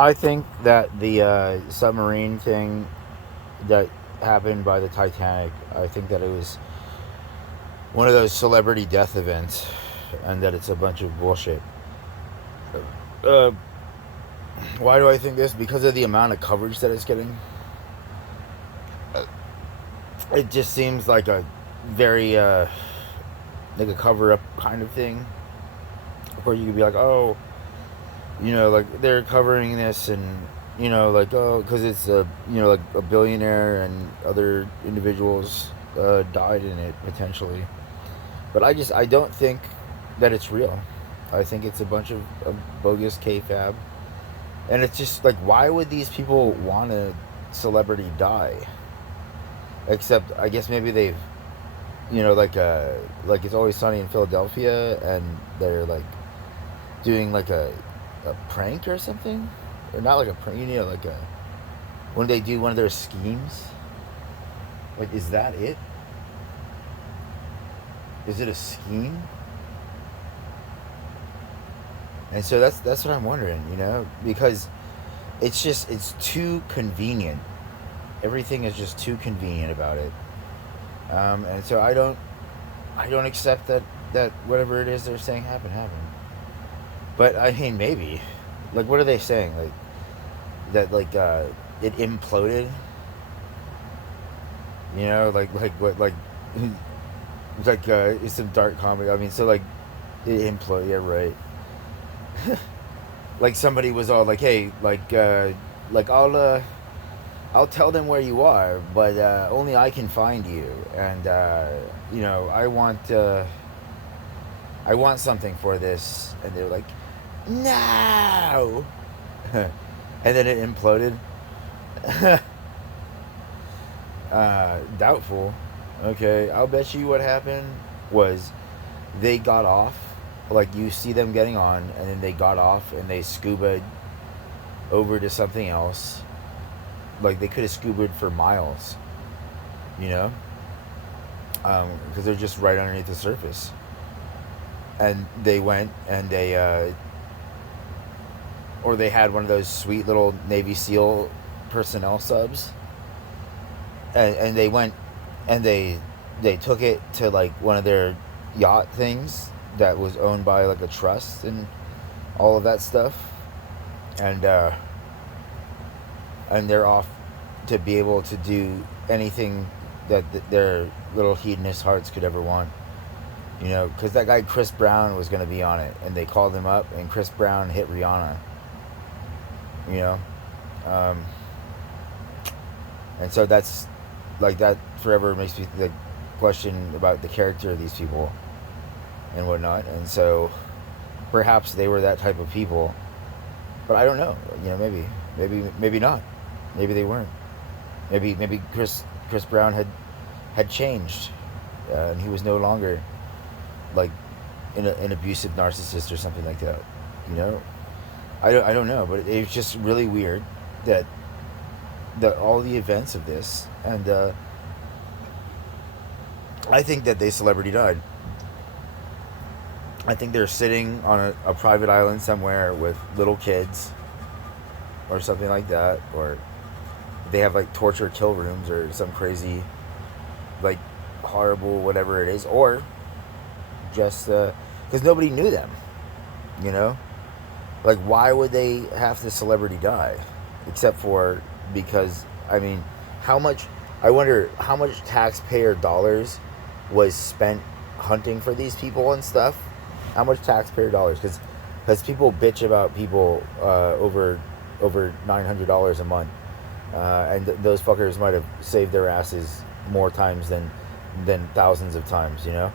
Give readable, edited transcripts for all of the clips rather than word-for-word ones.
I think that the submarine thing that happened by the Titanic, I think that it was one of those celebrity death events, and that it's a bunch of bullshit. Uh, why do I think this? Because of the amount of coverage that it's getting. Uh, it just seems like a very like a cover up kind of thing. Of course, you could be like, oh, like they're covering this, and like, oh, because it's a like a billionaire and other individuals died in it potentially. But I don't think that it's real. I think it's a bunch of bogus kayfabe, and it's just like, why would these people want a celebrity die? Except I guess maybe they've like It's Always Sunny in Philadelphia, and they're like doing like a prank or something, or not like a prank, like a when they do one of their schemes. Like, is that it? Is it a scheme? And so that's what I'm wondering, because it's too convenient. Everything is just too convenient about it, and so I don't accept that whatever it is they're saying happened. But I mean, maybe, like, what are they saying? Like that, like it imploded. Like what, like like it's some dark comedy. I mean, so like it imploded. Yeah, right. Like somebody was all like, "Hey, like I'll tell them where you are, but only I can find you, and I want something for this." And they're like, "No," and then it imploded. Doubtful. Okay, I'll bet you what happened was they got off. Like, you see them getting on, and then they got off and they scubaed over to something else. Like, they could have scubaed for miles, you know, because they're just right underneath the surface. And they went and or they had one of those sweet little Navy SEAL personnel subs, and they went and they took it to like one of their yacht things that was owned by like a trust and all of that stuff, and they're off to be able to do anything that their little hedonist hearts could ever want. Because that guy Chris Brown was going to be on it, and they called him up, and Chris Brown hit Rihanna. You know, um, and so that's like that forever makes me like question about the character of these people and whatnot. And so perhaps they were that type of people, but I don't know. Maybe not. Maybe they weren't. Maybe Chris Brown had changed, and he was no longer like an abusive narcissist or something like that. You know, I don't know, but it's just really weird that all the events of this, and I think that they celebrity died. I think they're sitting on a private island somewhere with little kids or something like that, or they have like torture kill rooms or some crazy, like, horrible whatever it is, or just because nobody knew them, you know? Like, why would they have to celebrity die? Except for because, I mean, how much, I wonder how much taxpayer dollars was spent hunting for these people and stuff. How much taxpayer dollars? Because people bitch about people over $900 a month, and those fuckers might have saved their asses more times than thousands of times, you know.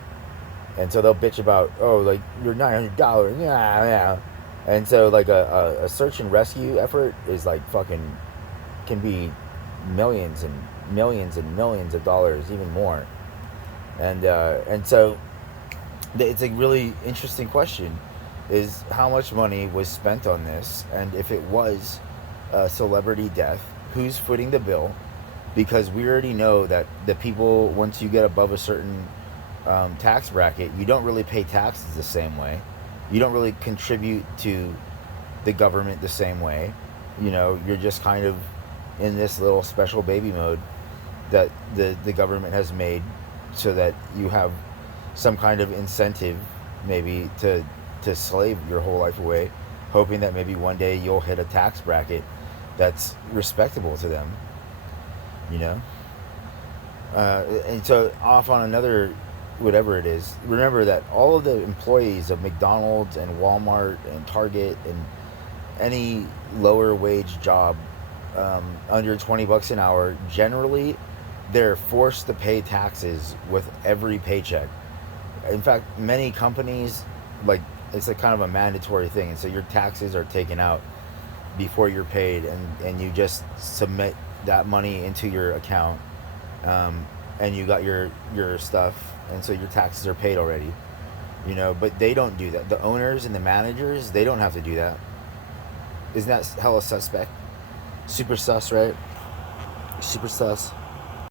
And so they'll bitch about, oh, like, you're $900, yeah. And so like a search and rescue effort is like fucking can be millions and millions and millions of dollars, even more. And so it's a really interesting question, is how much money was spent on this, and if it was a celebrity death, who's footing the bill? Because we already know that the people, once you get above a certain tax bracket, you don't really pay taxes the same way. You don't really contribute to the government the same way. you're just kind of in this little special baby mode that the government has made so that you have some kind of incentive maybe to slave your whole life away, hoping that maybe one day you'll hit a tax bracket that's respectable to them, you know? And so, off on another, whatever it is, remember that all of the employees of McDonald's and Walmart and Target and any lower wage job, under 20 bucks an hour, generally they're forced to pay taxes with every paycheck. In fact, many companies, like, it's a kind of a mandatory thing, and so your taxes are taken out before you're paid, and you just submit that money into your account, and you got your stuff, and so your taxes are paid already, but they don't do that. The owners and the managers, they don't have to do that. Isn't that hella suspect? Super sus, right? Super sus.